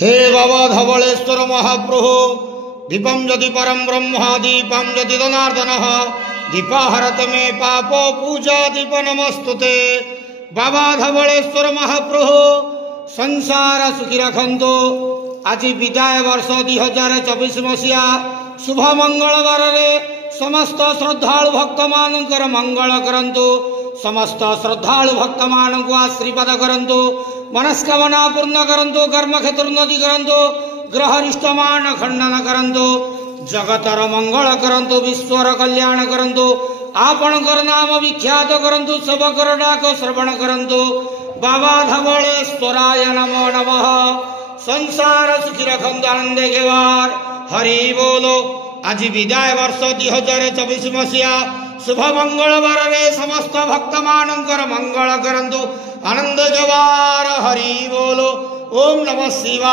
हे बाबा धवलेश्वर महाप्रभु दीपम यदि परम ब्रह्म दीपम यदि जनार्दन दीपाहरत मे पापो पूजा दीप नमस्तुते। बाबा धवलेश्वर महाप्रभु संसार सुखी रखंतु। आज विदाय वर्ष 2024 मसीहा शुभ मंगलवार रे समस्त श्रद्धालु भक्त मानकर मंगल करंतु। समस्त श्रद्धालु भक्त मान को आशीर्वाद करंतु। मनस्कामना पूर्ण करंतु। कर्म क्षेत्र उन्नति करंतु। ग्रहरिष्टमान खंडन करंतु। जगतर मंगल करंतु। विश्वर कल्याण करंतु। आपणकर नाम विख्यात करंतु। सबकर डाक श्रवण करंतु। बाबा धवलेश्वराय नमो नमः। संसार सुखी रखंतु आनंदे केवार हरि बोलो। आज विदाय वर्ष 2024 मसीहा शुभ मंगलवार रे समस्त भक्त मानकर मंगल करंतु आनंद केवार हरि बोलो। ओम नमः शिवाय।